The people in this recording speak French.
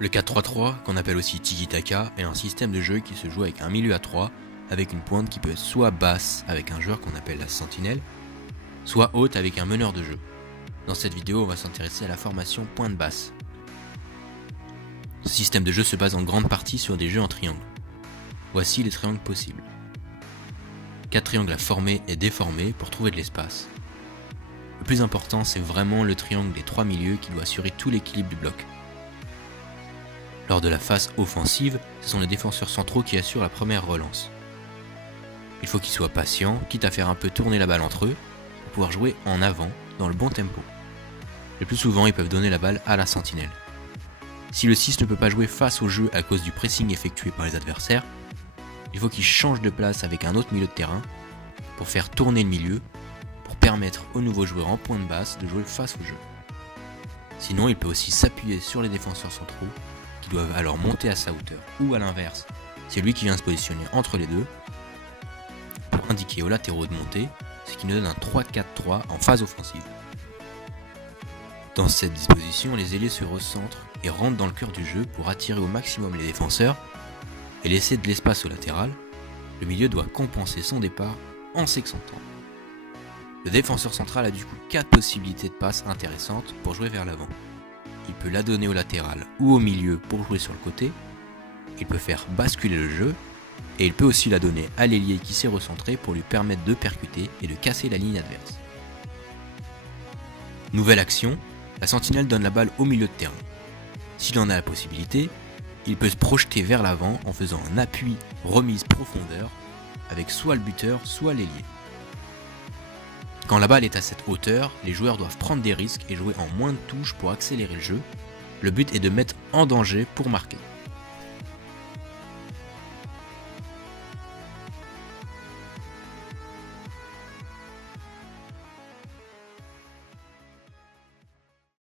Le 4-3-3, qu'on appelle aussi tiki-taka, est un système de jeu qui se joue avec un milieu à 3, avec une pointe qui peut être soit basse avec un joueur qu'on appelle la sentinelle, soit haute avec un meneur de jeu. Dans cette vidéo, on va s'intéresser à la formation pointe basse. Ce système de jeu se base en grande partie sur des jeux en triangle. Voici les triangles possibles. 4 triangles à former et déformer pour trouver de l'espace. Le plus important, c'est vraiment le triangle des 3 milieux qui doit assurer tout l'équilibre du bloc. Lors de la phase offensive, ce sont les défenseurs centraux qui assurent la première relance. Il faut qu'ils soient patients, quitte à faire un peu tourner la balle entre eux, pour pouvoir jouer en avant, dans le bon tempo. Le plus souvent, ils peuvent donner la balle à la sentinelle. Si le 6 ne peut pas jouer face au jeu à cause du pressing effectué par les adversaires, il faut qu'il change de place avec un autre milieu de terrain pour faire tourner le milieu, pour permettre aux nouveaux joueurs en pointe basse de jouer face au jeu. Sinon, il peut aussi s'appuyer sur les défenseurs centraux qui doivent alors monter à sa hauteur, ou à l'inverse, c'est lui qui vient se positionner entre les deux pour indiquer aux latéraux de monter, ce qui nous donne un 3-4-3 en phase offensive. Dans cette disposition, les ailiers se recentrent et rentrent dans le cœur du jeu pour attirer au maximum les défenseurs et laisser de l'espace au latéral. Le milieu doit compenser son départ en s'excentrant. Le défenseur central a du coup 4 possibilités de passes intéressantes pour jouer vers l'avant. Il peut la donner au latéral ou au milieu pour jouer sur le côté, il peut faire basculer le jeu, et il peut aussi la donner à l'ailier qui s'est recentré pour lui permettre de percuter et de casser la ligne adverse. Nouvelle action, la sentinelle donne la balle au milieu de terrain. S'il en a la possibilité, il peut se projeter vers l'avant en faisant un appui remise profondeur avec soit le buteur, soit l'ailier. Quand la balle est à cette hauteur, les joueurs doivent prendre des risques et jouer en moins de touches pour accélérer le jeu. Le but est de mettre en danger pour marquer.